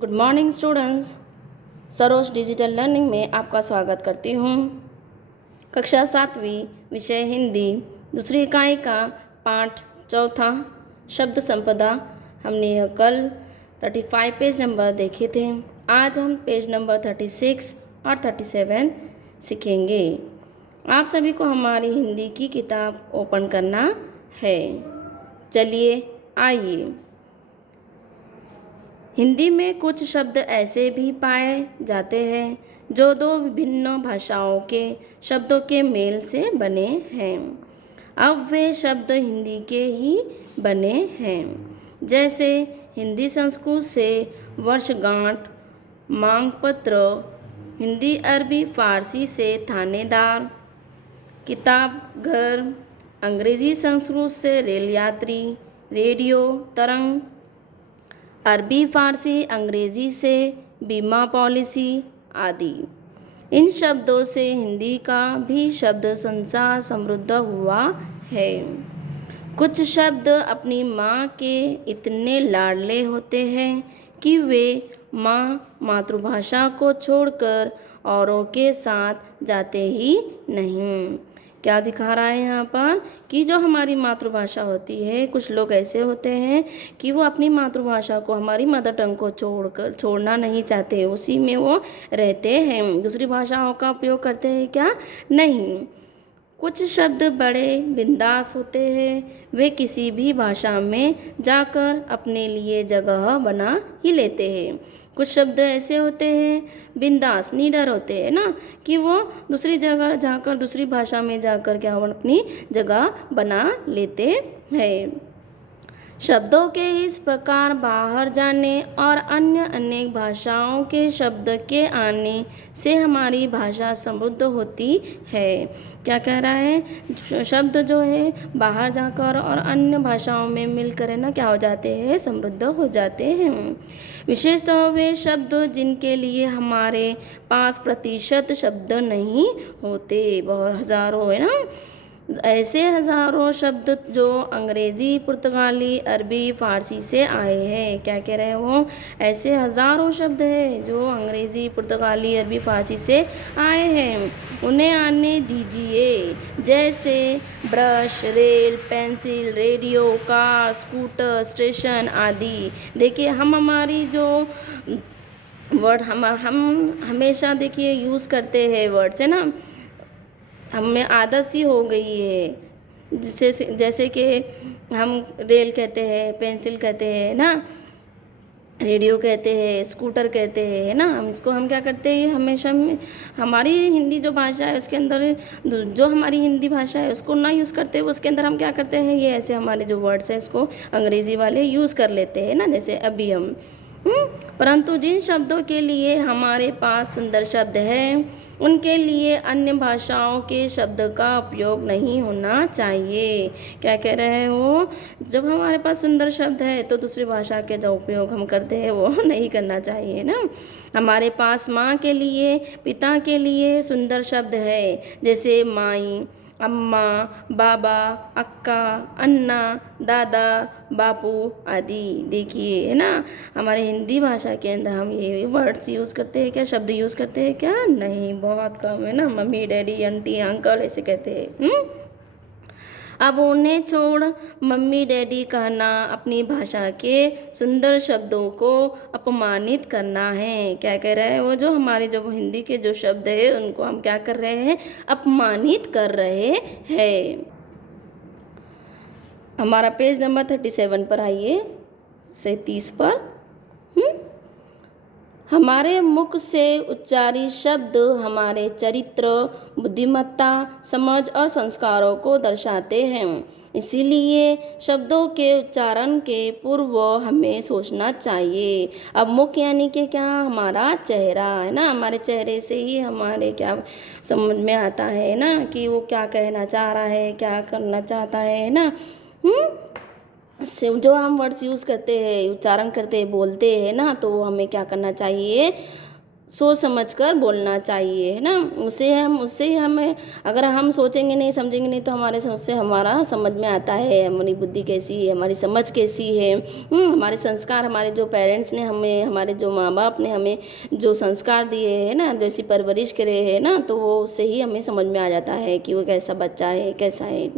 Good morning students. Saroj digital learning में आपका स्वागत करती हूँ। कक्षा 7वीं विषय हिंदी दूसरी इकाई का पाठ चौथा शब्द संपदा हमने यह कल 35 पेज नंबर देखे थे। आज हम पेज नंबर 36 और 37 सीखेंगे। आप सभी को हमारी हिंदी की किताब ओपन करना है। चलिए आइए। हिंदी में कुछ शब्द ऐसे भी पाए जाते हैं जो दो विभिन्न भाषाओं के शब्दों के मेल से बने हैं। अब वे शब्द हिंदी के ही बने हैं, जैसे हिंदी संस्कृत से वर्षगांठ, मांगपत्र, हिंदी अरबी फारसी से थानेदार, किताब घर, अंग्रेजी संस्कृत से रेल यात्री, रेडियो, तरंग, अरबी फारसी अंग्रेजी से बीमा पॉलिसी आदि। इन शब्दों से हिंदी का भी शब्द संसार समृद्ध हुआ है। कुछ शब्द अपनी माँ के इतने लाडले होते हैं कि वे मातृभाषा को छोड़कर औरों के साथ जाते ही नहीं। क्या दिखा रहा है यहाँ पर कि जो हमारी मातृभाषा होती है, कुछ लोग ऐसे होते हैं कि वो अपनी मातृभाषा को, हमारी मदर टंग को छोड़ना नहीं चाहते, उसी में वो रहते हैं, दूसरी भाषाओं का उपयोग करते हैं क्या? नहीं। कुछ शब्द बड़े बिंदास होते हैं, वे किसी भी भाषा में जाकर अपने लिए जगह बना ही लेते हैं। कुछ शब्द ऐसे होते हैं बिंदास, निडर होते हैं ना, कि वो दूसरी जगह जाकर, दूसरी भाषा में जाकर क्या अपनी जगह बना लेते हैं। शब्दों के इस प्रकार बाहर जाने और अन्य अनेक भाषाओं के शब्द के आने से हमारी भाषा समृद्ध होती है। क्या कह रहा है? शब्द जो है बाहर जाकर और अन्य भाषाओं में मिलकर है ना, क्या हो जाते हैं? समृद्ध हो जाते हैं। विशेषतः वे शब्द जिनके लिए हमारे पास प्रतिशत शब्द नहीं होते, बहुत हजारों है ना, ऐसे हजारों शब्द जो अंग्रेजी, पुर्तगाली, अरबी, फारसी से आए हैं। क्या कह रहे हो? ऐसे हजारों शब्द हैं जो अंग्रेजी, पुर्तगाली, अरबी, फारसी से आए हैं, उन्हें आने दीजिए। जैसे brush, rail, pencil, radio, car, scooter, station आदि। देखिए हम हमारी जो वर्ड हम हमेशा देखिए यूज़ करते हैं वर्ड्स, है ना, हमें आदत सी हो गई है। जैसे कि हम रेल कहते हैं, पेंसिल कहते हैं ना, रेडियो कहते हैं, स्कूटर कहते हैं, है ना, हम क्या करते हैं हमेशा में हमारी हिंदी जो भाषा है उसके अंदर, जो हमारी हिंदी भाषा है उसको ना यूज़ करते हुए उसके अंदर हम क्या करते हैं, ये ऐसे हमारे जो वर्ड्स हैं इसको अंग्रेज़ी वाले यूज़ कर लेते हैं ना, जैसे अभी हम परंतु जिन शब्दों के लिए हमारे पास सुंदर शब्द हैं उनके लिए अन्य भाषाओं के शब्द का उपयोग नहीं होना चाहिए। क्या कह रहे हो? जब हमारे पास सुंदर शब्द है तो दूसरी भाषा के जो उपयोग हम करते हैं वो नहीं करना चाहिए ना। हमारे पास माँ के लिए, पिता के लिए सुंदर शब्द है, जैसे माई, अम्मा, बाबा, अक्का, अन्ना, दादा, बापू आदि। देखिए है ना, हमारे हिंदी भाषा के अंदर हम ये वर्ड्स यूज़ करते हैं क्या? शब्द यूज़ करते हैं क्या? नहीं, बहुत कम है ना। मम्मी, डैडी, आंटी, अंकल ऐसे कहते हैं। अब उन्हें छोड़ मम्मी डैडी कहना अपनी भाषा के सुंदर शब्दों को अपमानित करना है। क्या कह रहे हैं? वो जो हमारे जो हिंदी के जो शब्द है उनको हम क्या कर रहे हैं? अपमानित कर रहे हैं। हमारा पेज नंबर 37 पर आइए, 37 पर। हमारे मुख से उच्चारित शब्द हमारे चरित्र, बुद्धिमत्ता, समझ और संस्कारों को दर्शाते हैं। इसीलिए शब्दों के उच्चारण के पूर्व हमें सोचना चाहिए। अब मुख यानी कि क्या? हमारा चेहरा है ना, हमारे चेहरे से ही हमारे क्या समझ में आता है ना कि वो क्या कहना चाह रहा है, क्या करना चाहता है ना। जो हम वर्ड्स यूज़ करते हैं, उच्चारण करते हैं, बोलते हैं ना, तो हमें क्या करना चाहिए? सोच समझ कर बोलना चाहिए, है ना। उससे ही हमें, अगर हम सोचेंगे नहीं समझेंगे नहीं तो हमारे से उससे हमारा समझ में आता है हमारी बुद्धि कैसी है, हमारी समझ कैसी है। हमारे संस्कार, हमारे जो पेरेंट्स ने हमें, हमारे जो माँ बाप ने हमें जो संस्कार दिए हैं ना, जैसी परवरिश करे है ना, तो वो उससे ही हमें समझ में आ जाता है कि वो कैसा बच्चा है, कैसा है।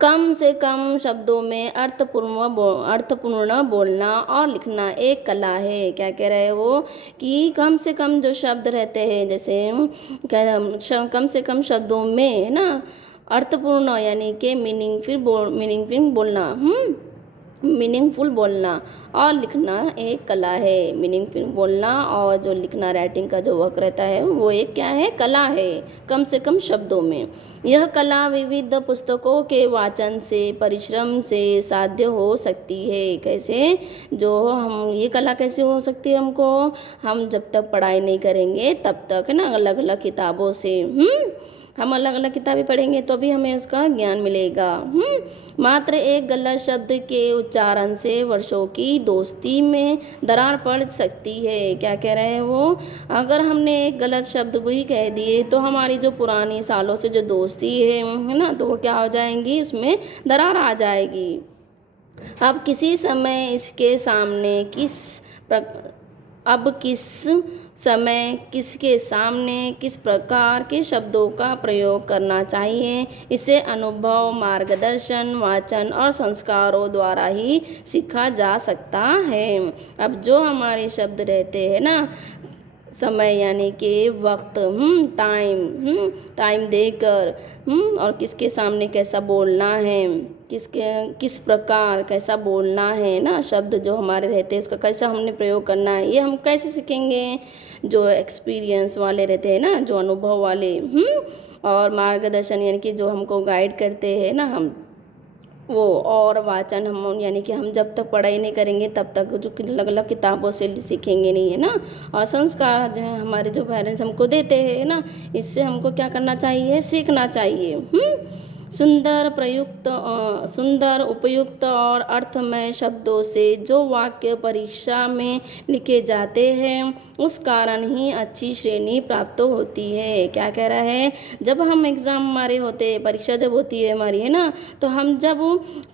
कम से कम शब्दों में अर्थपूर्ण बोलना और लिखना एक कला है। क्या कह रहे हैं वो, कि कम से कम जो शब्द रहते हैं, जैसे कम से कम शब्दों में, है ना, अर्थपूर्ण यानी कि मीनिंगफुल बोलना, मीनिंगफुल बोलना और लिखना एक कला है। मीनिंगफुल बोलना और जो लिखना, राइटिंग का जो वर्क रहता है, वो एक क्या है, कला है, कम से कम शब्दों में। यह कला विविध पुस्तकों के वाचन से, परिश्रम से साध्य हो सकती है। कैसे, जो हम, ये कला कैसे हो सकती है हमको, हम जब तक पढ़ाई नहीं करेंगे तब तक, है ना, अलग अलग किताबों से, हम अलग अलग किताबें पढ़ेंगे तो भी हमें उसका ज्ञान मिलेगा। मात्र एक गलत शब्द के उच्चारण से वर्षों की दोस्ती में दरार पड़ सकती है। क्या कह रहे हैं वो, अगर हमने एक गलत शब्द भी कह दिए तो हमारी जो पुरानी सालों से जो दोस्ती है ना, तो वो क्या हो जाएंगी, उसमें दरार आ जाएगी। अब किसी समय इसके सामने किस समय किसके सामने किस प्रकार के शब्दों का प्रयोग करना चाहिए, इसे अनुभव, मार्गदर्शन, वाचन और संस्कारों द्वारा ही सीखा जा सकता है। अब जो हमारे शब्द रहते हैं ना, समय यानी कि वक्त, टाइम देकर, और किसके सामने कैसा बोलना है, किस प्रकार कैसा बोलना है ना, शब्द जो हमारे रहते हैं उसका कैसा हमने प्रयोग करना है, ये हम कैसे सीखेंगे, जो एक्सपीरियंस वाले रहते हैं ना, जो अनुभव वाले, और मार्गदर्शन यानी कि जो हमको गाइड करते हैं ना, हम वो, और वाचन, हम यानी कि हम जब तक पढ़ाई नहीं करेंगे तब तक जो अलग अलग किताबों से सीखेंगे नहीं, है ना। और संस्कार जो है हमारे जो पेरेंट्स हमको देते हैं ना, इससे हमको क्या करना चाहिए, सीखना चाहिए। सुंदर उपयुक्त और अर्थमय शब्दों से जो वाक्य परीक्षा में लिखे जाते हैं, उस कारण ही अच्छी श्रेणी प्राप्त होती है। क्या कह रहा है, जब हम एग्ज़ाम हमारे होते हैं, परीक्षा जब होती है हमारी, है ना, तो हम जब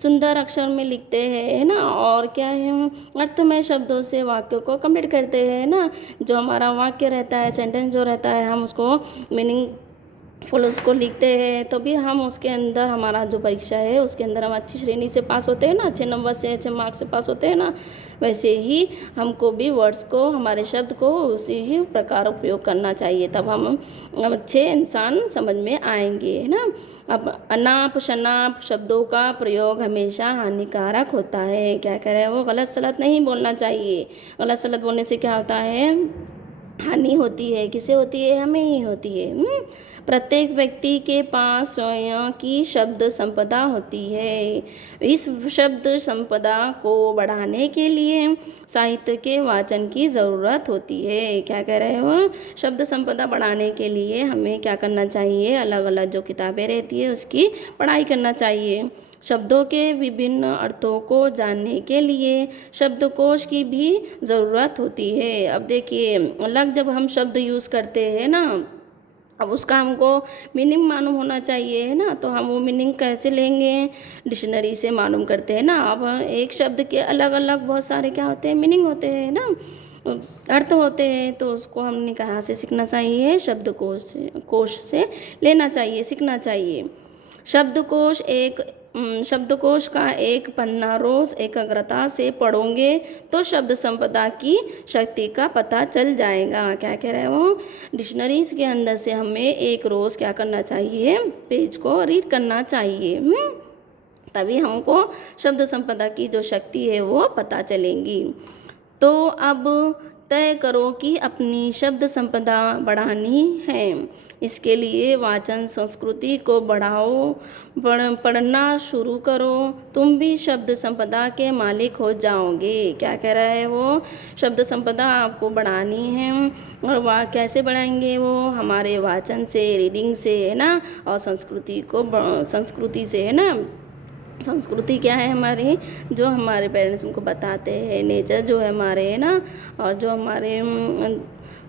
सुंदर अक्षर में लिखते हैं, है ना, और क्या है, अर्थमय शब्दों से वाक्यों को कंप्लीट करते हैं ना, जो हमारा वाक्य रहता है, सेंटेंस जो रहता है, हम उसको फुल उसको लिखते हैं, तो भी हम उसके अंदर, हमारा जो परीक्षा है उसके अंदर हम अच्छी श्रेणी से पास होते हैं ना, अच्छे नंबर से, अच्छे मार्क्स से पास होते हैं ना। वैसे ही हमको भी वर्ड्स को, हमारे शब्द को उसी ही प्रकार उपयोग करना चाहिए, तब हम अच्छे इंसान समझ में आएंगे, है ना। अब अनाप शनाप शब्दों का प्रयोग हमेशा हानिकारक होता है। क्या कह रहे हैं वो, गलत सलत नहीं बोलना चाहिए। गलत सलत बोलने से क्या होता है, हानि होती है। किसे होती है, हमें ही होती है। प्रत्येक व्यक्ति के पास स्वयं की शब्द संपदा होती है। इस शब्द संपदा को बढ़ाने के लिए साहित्य के वाचन की ज़रूरत होती है। क्या कह रहे हो, शब्द संपदा बढ़ाने के लिए हमें क्या करना चाहिए, अलग अलग जो किताबें रहती है उसकी पढ़ाई करना चाहिए। शब्दों के विभिन्न अर्थों को जानने के लिए शब्दकोश की भी ज़रूरत होती है। अब देखिए, अलग जब हम शब्द यूज़ करते हैं ना, अब उसका हमको मीनिंग मालूम होना चाहिए, है ना, तो हम वो मीनिंग कैसे लेंगे, डिक्शनरी से मालूम करते हैं ना। अब एक शब्द के अलग अलग बहुत सारे क्या होते हैं, मीनिंग होते हैं ना, अर्थ होते हैं, तो उसको हमने कहाँ से सीखना चाहिए, कोश से लेना चाहिए, सीखना चाहिए। शब्दकोश का एक पन्ना रोज एकाग्रता से पढ़ोगे तो शब्द संपदा की शक्ति का पता चल जाएगा। क्या कह रहे हो, डिक्शनरीज के अंदर से हमें एक रोज़ क्या करना चाहिए, पेज को रीड करना चाहिए, तभी हमको शब्द संपदा की जो शक्ति है वो पता चलेगी। तो अब तय करो कि अपनी शब्द संपदा बढ़ानी है। इसके लिए वाचन संस्कृति को बढ़ाओ, पढ़ना शुरू करो, तुम भी शब्द संपदा के मालिक हो जाओगे। क्या कह रहा है वो, शब्द संपदा आपको बढ़ानी है, और वह कैसे बढ़ाएंगे, वो हमारे वाचन से, रीडिंग से, है ना, और संस्कृति से, है ना, संस्कृति क्या है हमारी, जो हमारे पेरेंट्स हमको बताते हैं, नेचर जो है हमारे, है ना, और जो हमारे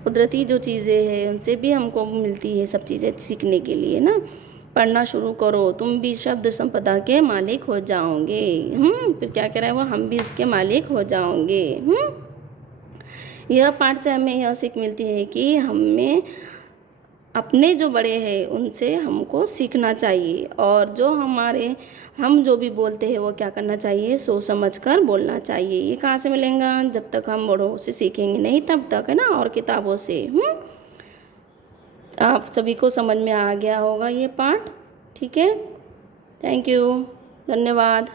कुदरती जो चीज़ें हैं उनसे भी हमको मिलती है सब चीज़ें सीखने के लिए ना। पढ़ना शुरू करो, तुम भी शब्द संपदा के मालिक हो जाओगे। फिर क्या कह रहा है वो, हम भी इसके मालिक हो जाओगे। यह पाठ से हमें यह सीख मिलती है कि हमें अपने जो बड़े हैं उनसे हमको सीखना चाहिए, और जो हम जो भी बोलते हैं वो क्या करना चाहिए, सोच समझ कर बोलना चाहिए। ये कहाँ से मिलेगा, जब तक हम बड़ों से सीखेंगे नहीं तब तक, है ना, और किताबों से। आप सभी को समझ में आ गया होगा ये पाठ। ठीक है, थैंक यू, धन्यवाद।